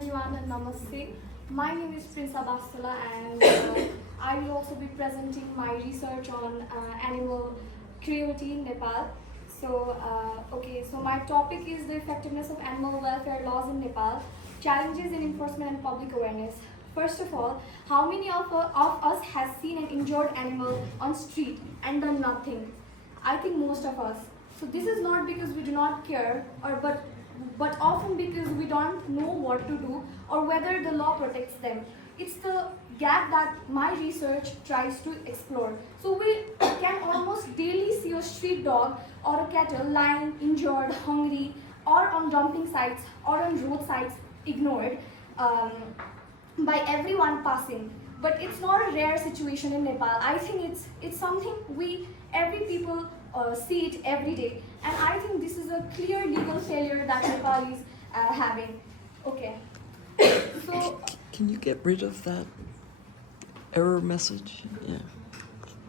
everyone and namaste. My name is Prinsha Bastola and I will also be presenting my research on animal cruelty in Nepal. So my topic is the effectiveness of animal welfare laws in Nepal, challenges in enforcement and public awareness. First of all, how many of us has seen an injured animal on street and done nothing? I think most of us. So this is not because we do not care, but often because we don't know what to do or whether the law protects them. It's the gap that my research tries to explore. So we can almost daily see a street dog or a cattle lying injured, hungry, or on dumping sites or on roadsides ignored by everyone passing. But it's not a rare situation in Nepal. I think it's something every people see it every day, and I think this is a clear legal failure that Nepal is having. Okay, so Can you get rid of that error message? Yeah.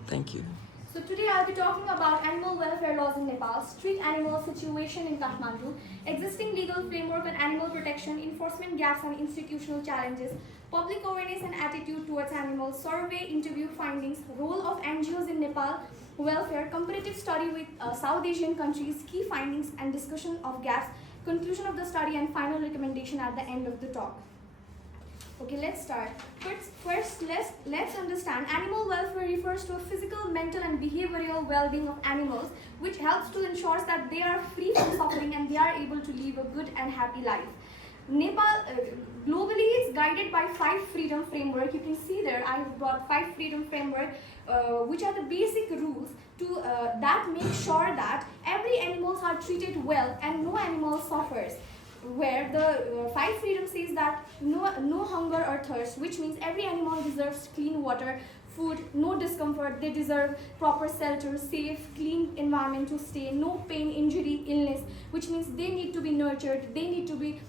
Thank you. So today I'll be talking about animal welfare laws in Nepal, street animal situation in Kathmandu, existing legal framework on animal protection, enforcement gaps and institutional challenges, public awareness and attitude towards animals, survey, interview findings, role of NGOs in Nepal, welfare, comparative study with South Asian countries, key findings and discussion of gaps, conclusion of the study and final recommendation at the end of the talk. Okay, let's start. First, let's understand animal welfare refers to a physical, mental and behavioral well-being of animals, which helps to ensure that they are free from suffering and they are able to live a good and happy life. Nepal globally is guided by 5 freedom framework. You can see there I have brought 5 freedom framework, which are the basic rules to that make sure that every animals are treated well and no animal suffers. Where the 5 freedom says that no hunger or thirst, which means every animal deserves clean water, food, no discomfort, they deserve proper shelter, safe, clean environment to stay, no pain, injury, illness, which means they need to be nurtured, they need to be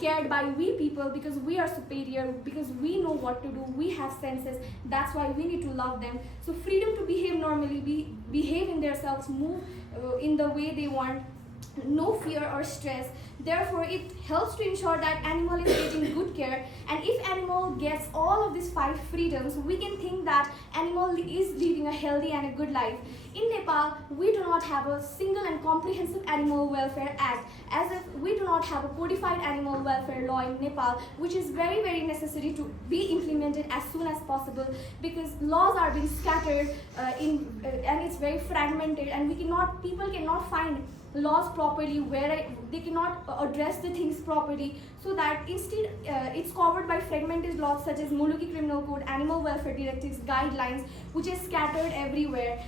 cared by we people because we are superior, because we know what to do, we have senses, that's why we need to love them. So freedom to behave normally, behave in themselves, move in the way they want, no fear or stress. Therefore, it helps to ensure that animal is getting good care, and if animal gets all of these 5 freedoms, we can think that animal is living a healthy and a good life. In Nepal, we do not have a single and comprehensive animal welfare act, as if we do not have a codified animal welfare law in Nepal, which is very necessary to be implemented as soon as possible, because laws are being scattered and it's very fragmented, and people cannot find laws properly, where they cannot address the things properly, so that instead it's covered by fragmented laws such as Muluki Criminal Code, Animal Welfare Directives, guidelines, which is scattered everywhere.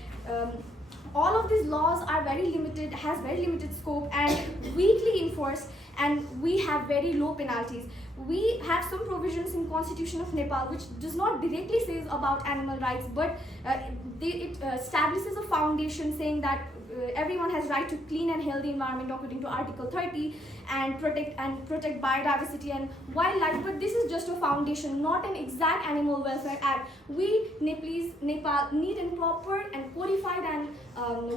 All of these laws are has very limited scope and weakly enforced, and we have very low penalties. We have some provisions in Constitution of Nepal which does not directly say about animal rights, but it establishes a foundation saying that everyone has right to clean and healthy environment according to Article 30 and protect biodiversity and wildlife. But this is just a foundation, not an exact animal welfare act. We Nepal need a proper and codified and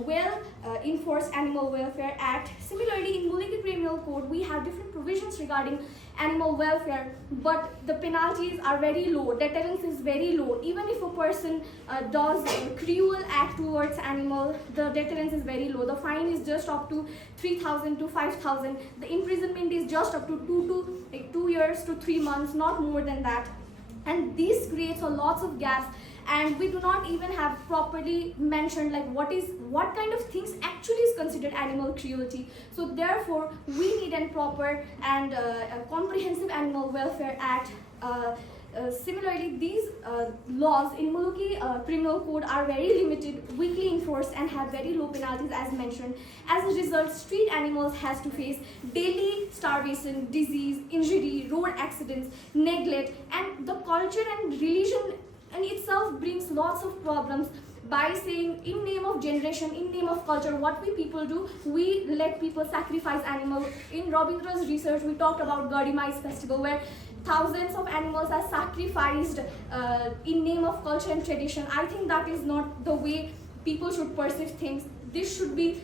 well enforced animal welfare act. Similarly, in Muluki Criminal Code, we have different provisions regarding animal welfare, but the penalties are very low, deterrence is very low. Even if a person does a cruel act towards animal, the deterrence is very low. The fine is just up to 3,000 to 5,000. The imprisonment is just up to 2 years to 3 months, not more than that. And this creates a lots of gaps, and we do not even have properly mentioned like what kind of things actually is considered animal cruelty. So therefore, we need a proper and a comprehensive animal welfare act. Similarly, these laws in Muluki Criminal Code are very limited, weakly enforced, and have very low penalties as mentioned. As a result, street animals has to face daily starvation, disease, injury, road accidents, neglect, and the culture and religion in itself brings lots of problems. By saying in name of generation, in name of culture, what we people do, we let people sacrifice animals. In Rabindra's research, we talked about Gadimais festival, where thousands of animals are sacrificed in name of culture and tradition. I think that is not the way people should perceive things. This should be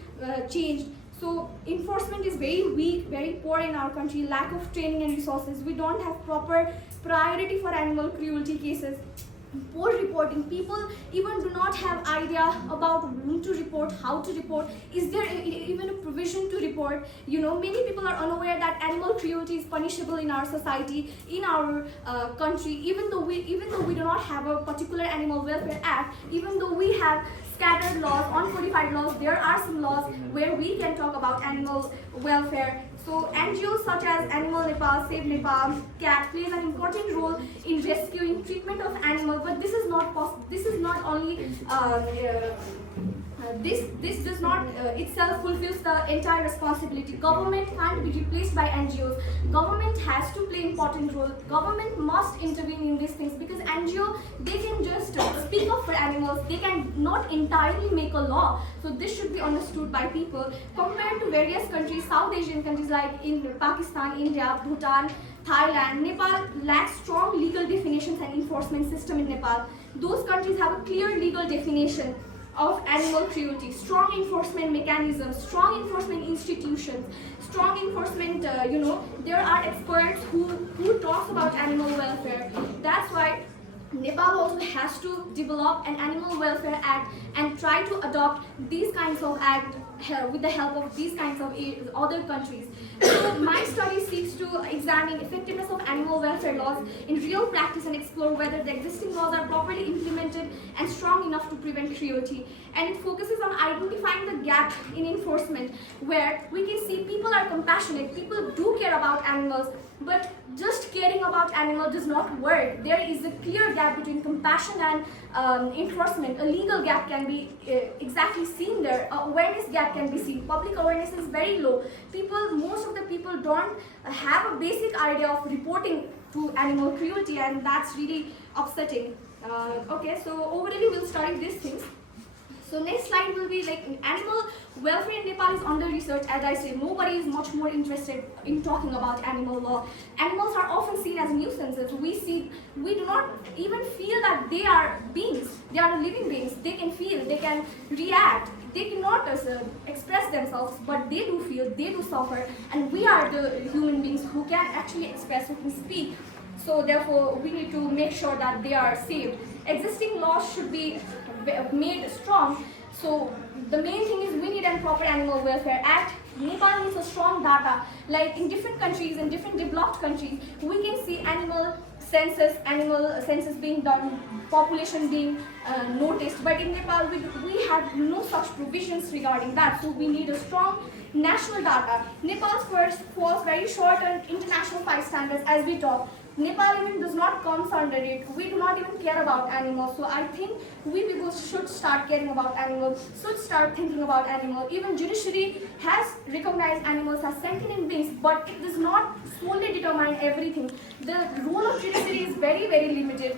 changed. So enforcement is very weak, very poor in our country, lack of training and resources. We don't have proper priority for animal cruelty cases. Poor reporting. People even do not have idea about whom to report, how to report. Is there even a provision to report? Many people are unaware that animal cruelty is punishable in our society, in our country. Even though we do not have a particular Animal Welfare Act, even though we have scattered laws, uncodified laws, there are some laws where we can talk about animal welfare. So NGOs such as Animal Nepal, SAVE-Nepal, CAT plays an important role in rescuing treatment of animals, but this is not possible. This is not only this does not itself fulfills the entire responsibility. Government can't be replaced by NGOs. Government has to play important role. Government must intervene in these things, because NGO, they can just speak up for animals. They can not entirely make a law. So this should be understood by people. Compared to various countries, South Asian countries like in Pakistan, India, Bhutan, Thailand, Nepal lacks strong legal definitions and enforcement system in Nepal. Those countries have a clear legal definition of animal cruelty, strong enforcement mechanisms, strong enforcement institutions, strong enforcement, there are experts who talks about animal welfare. That's why Nepal also has to develop an Animal Welfare Act and try to adopt these kinds of acts with the help of these kinds of other countries. So my study seeks to examine effectiveness of animal welfare laws in real practice and explore whether the existing laws are properly implemented and strong enough to prevent cruelty. And it focuses on identifying the gap in enforcement, where we can see people are compassionate, people do care about animals, but just caring about animals does not work. There is a clear gap between compassion and enforcement. A legal gap can be exactly seen there. Awareness gap can be seen. Public awareness is very low. Most of the people don't have a basic idea of reporting to animal cruelty, and that's really upsetting. Okay, so overall we'll study these things. So next slide will be like animal welfare in Nepal is under research. As I said, nobody is much more interested in talking about animal law. Animals are often seen as nuisances. We do not even feel that they are beings. They are living beings. They can feel, they can react. They cannot express themselves, but they do feel, they do suffer, and we are the human beings who can actually express, who can speak. So therefore, we need to make sure that they are saved. Existing laws should be made strong. So the main thing is we need a proper Animal Welfare Act. Nepal needs a strong data. Like in different countries, in different developed countries, we can see animal census being done, population being noticed. But in Nepal, we have no such provisions regarding that. So we need a strong national data. Nepal's first falls very short on international 5 standards as we talk. Nepal even does not come under it. We do not even care about animals. So I think we people should start caring about animals, should start thinking about animals. Even judiciary has recognized animals as sentient beings, but it does not solely determine everything. The role of judiciary is very, very limited.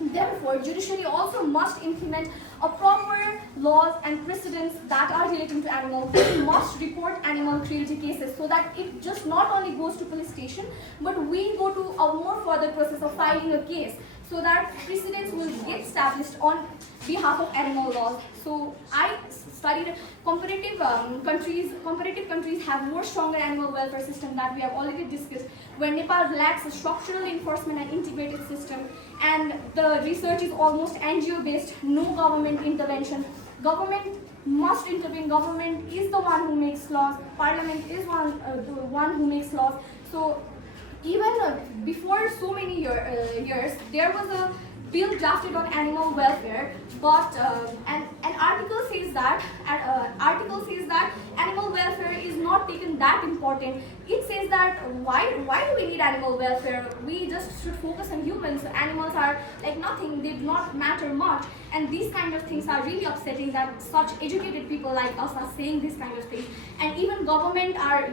Therefore, judiciary also must implement a proper laws and precedents that are relating to animals. We must report animal cruelty cases so that it just not only goes to police station, but we go to a more further process of filing a case, so that precedents will get established on behalf of animal laws. So I studied comparative countries have more stronger animal welfare system that we have already discussed, where Nepal lacks a structural enforcement and integrated system, and the research is almost NGO based, no government intervention. Government must intervene. Government is the one who makes laws. Parliament is the one who makes laws. So even before so many years, there was a bill drafted on animal welfare, but an article says that animal welfare is not taken that important. It says that why do we need animal welfare? We just should focus on humans. Animals are like nothing. They do not matter much. And these kind of things are really upsetting, that such educated people like us are saying these kind of things. And even government are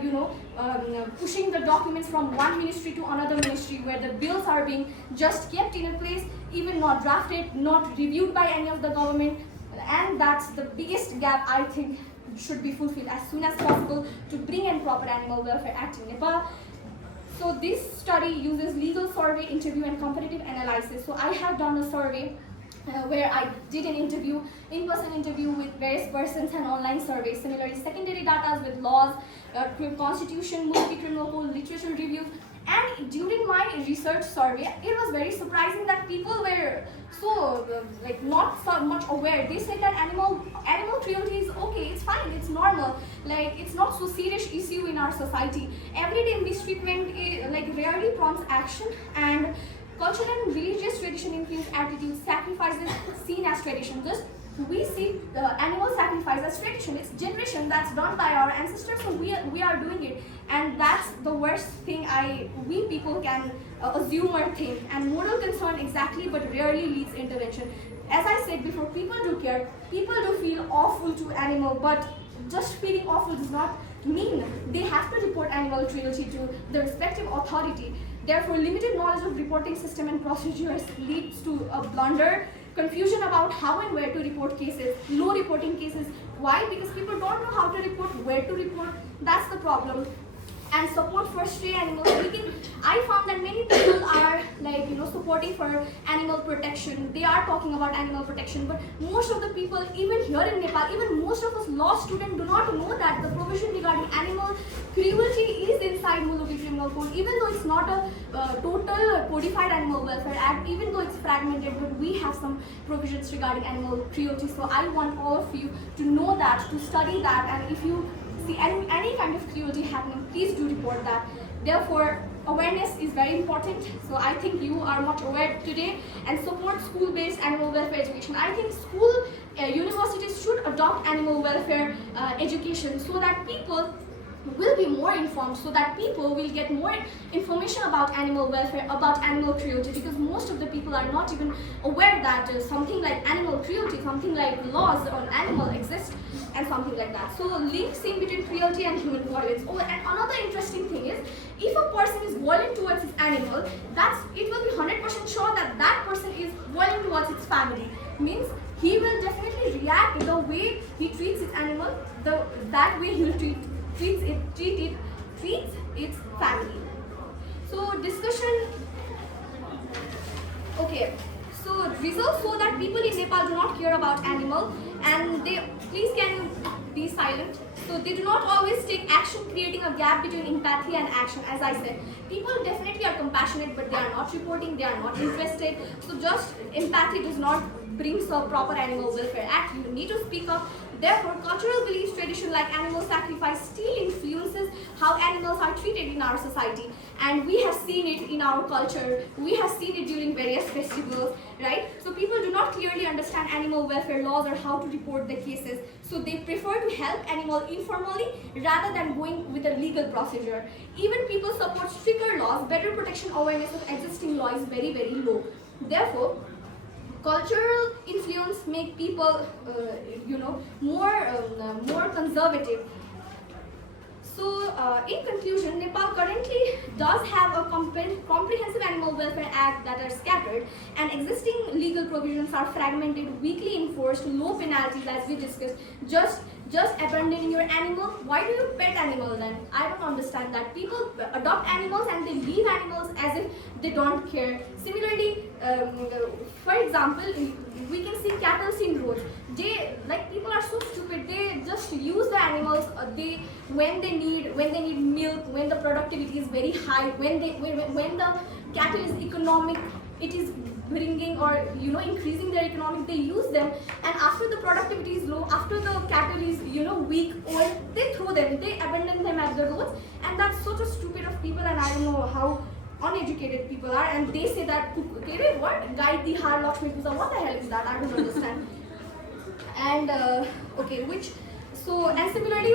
pushing the documents from one ministry to another ministry, where the bills are being just kept in a place, even not drafted, not reviewed by any of the government. And that's the biggest gap I think should be fulfilled as soon as possible to bring in proper Animal Welfare Act in Nepal. So this study uses legal survey, interview and comparative analysis. So I have done a survey where I did an interview, in-person interview with various persons and online surveys. Similarly, secondary data with laws, constitution, movie, criminal code, literature reviews. And during my research survey, it was very surprising that people were so like not so much aware. They said that animal cruelty is okay, it's fine, it's normal, like it's not so serious issue in our society. Everyday mistreatment like rarely prompts action, and cultural and religious tradition influence attitudes. Sacrifices seen as tradition. Just we see animal sacrifice as tradition. It's generation that's done by our ancestors, so we are doing it, and that's the worst thing we people can assume or think. And moral concern exactly, but rarely leads intervention. As I said before, people do care. People do feel awful to animal, but just feeling awful does not mean they have to report animal cruelty to the respective authority. Therefore, limited knowledge of reporting system and procedures leads to a blunder, confusion about how and where to report cases, low reporting cases. Why? Because people don't know how to report, where to report. That's the problem. And support for stray animals. I found that many people are like supporting for animal protection. They are talking about animal protection, but most of the people, even here in Nepal, even most of us law students do not know that the provision regarding animal cruelty is inside Mulugi Criminal Code. Even though it's not a total codified Animal Welfare Act, even though it's fragmented, but we have some provisions regarding animal cruelty. So I want all of you to know that, to study that, and if you see any kind of cruelty happening, please do report that. Therefore, awareness is very important. So I think you are much aware today, and support school-based animal welfare education. I think universities should adopt animal welfare education so that people will be more informed, so that people will get more information about animal welfare, about animal cruelty, because most of the people are not even aware that something like animal cruelty, something like laws on animal exist, and something like that. So links in between cruelty and human violence. Oh, and another interesting thing is, if a person is violent towards his animal, it will be 100% sure that that person is violent towards its family. Means he will definitely react the way he treats his animal, that way he will treats its family. So discussion. Okay. So results show that people in Nepal do not care about animal, and they please can be silent. So they do not always take action, creating a gap between empathy and action. As I said, people definitely are compassionate, but they are not reporting, they are not interested. So just empathy does not bring a proper Animal Welfare Act. You need to speak up. Therefore, cultural beliefs, tradition like animal sacrifice still influences how animals are treated in our society. And we have seen it in our culture. We have seen it during various festivals, right? So people do not clearly understand animal welfare laws or how to report the cases. So they prefer to help animal informally rather than going with a legal procedure. Even people support stricter laws. Better protection awareness of existing law is very, very low. Therefore, cultural influence make people, more conservative. So, in conclusion, Nepal currently does have a comprehensive Animal Welfare Act that are scattered, and existing legal provisions are fragmented, weakly enforced, low penalties, as we discussed. Just abandoning your animal. Why do you pet animal then? I don't understand that. People adopt animals and they leave animals as if they don't care. Similarly, for example, we can see cattle in roads. People are so stupid. They just use the animals. When they need milk, when the productivity is very high, when the cattle is economic, it is bringing or increasing their economic, they use them, and after the productivity is low, after the cattle is weak, old, they throw them, they abandon them at the roads. And that's such a stupid of people, and I don't know how uneducated people are. And they say that what Gai Tihar Lakshmi Puja, what the hell is that? I don't understand. And and similarly,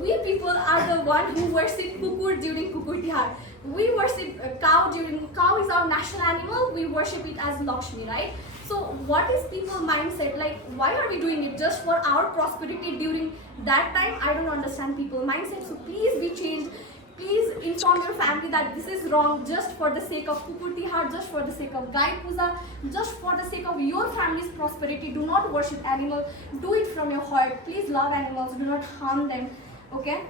we people are the one who worship Kukur during Kukur Tihar. We worship cow during, cow is our national animal, we worship it as Lakshmi, right? So what is people's mindset? Like, why are we doing it? Just for our prosperity during that time? I don't understand people's mindset. So please be changed. Please inform your family that this is wrong, just for the sake of Kukur Tihar, just for the sake of Gai Puja, just for the sake of your family's prosperity. Do not worship animals. Do it from your heart. Please love animals. Do not harm them. Okay?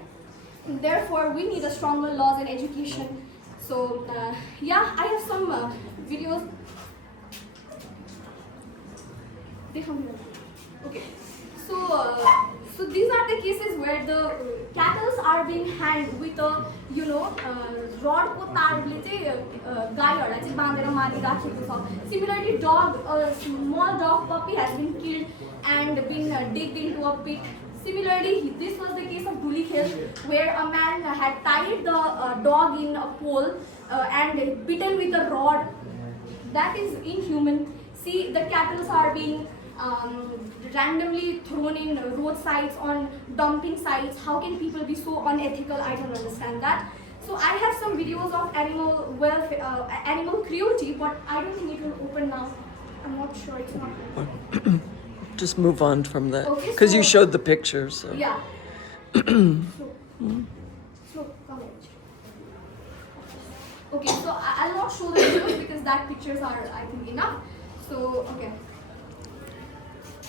Therefore, we need a stronger laws and education. So, I have some videos. Okay, so these are the cases where the cattle are being hanged with a rod ko tarle चाहिँ गाईहरुलाई चाहिँ बाँधेर मारिराखेको छ. Similarly, a small dog puppy has been killed and been digged into a pit. Similarly, this was the case of Dhulikhel, where a man had tied the dog in a pole and beaten with a rod. That is inhuman. See, the cattle are being randomly thrown in roadsides on dumping sites. How can people be so unethical? I don't understand that. So I have some videos of animal welfare, animal cruelty, but I don't think it will open now. I'm not sure, it's not. Just move on from that. Okay, Because you so- showed the pictures. So. Yeah. Slow, come on. Okay, so I'll not show the videos because that pictures are, I think, enough. So, okay.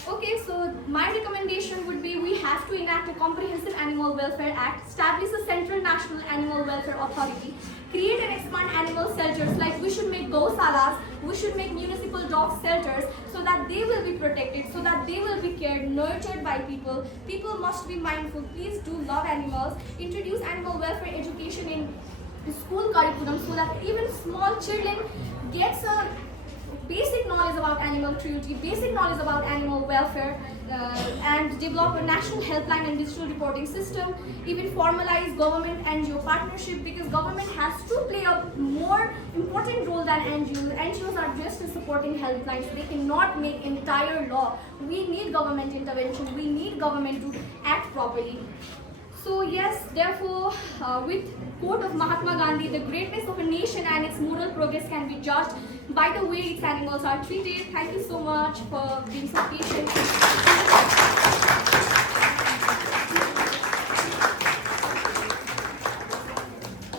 Okay, so my recommendation would be we have to enact a comprehensive Animal Welfare Act, establish a central national animal welfare authority, create and expand animal shelters, like we should make gausalas, we should make municipal dog shelters so that they will be protected, so that they will be cared, nurtured by people. People must be mindful. Please do love animals. Introduce animal welfare education in school curriculum so that even small children gets a basic knowledge about animal cruelty, basic knowledge about animal welfare, and develop a national helpline and digital reporting system. Even formalize government NGO partnership, because government has to play a more important role than NGOs. NGOs are just a supporting helplines. They cannot make entire law. We need government intervention. We need government to act properly. So yes, therefore, with quote of Mahatma Gandhi, the greatness of a nation and its moral progress can be judged by the way its animals are treated. Thank you so much for being so patient.